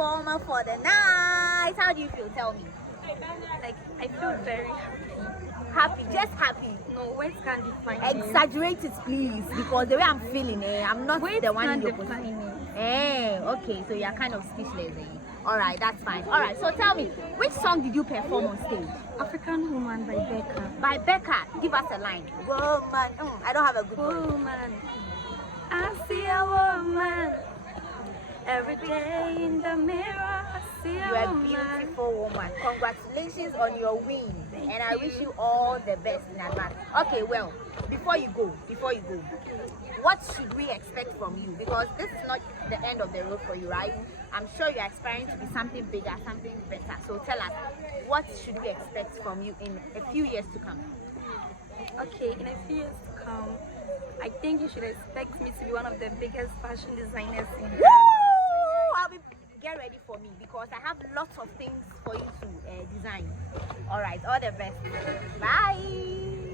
performer for the night. How do you feel? Tell me. Like, I feel very happy. Happy, just happy. No, words can't define it. Exaggerate it, please, because the way I'm feeling, I'm not Words the one in can't your define position. it. Okay, so you're kind of speechless. All right, that's fine. All right, so tell me, which song did you perform on stage? African Woman by Becca. By Becca. Give us a line. Woman. I don't have a good voice. Woman, I see a woman every day in the mirror. I see You're a a woman. beautiful woman. Congratulations on your win, and I wish you all the best in advance. Okay, well, before you go, what should we expect from you? Because this is not the end of the road for you, right? I'm sure you're aspiring to be something bigger, something better. So tell us, what should we expect from you in a few years to come? Okay, in a few years to come, I think you should expect me to be one of the biggest fashion designers in Woo! Ghana. Get ready for me because I have lots of things for you to design. All right, all the best. Bye.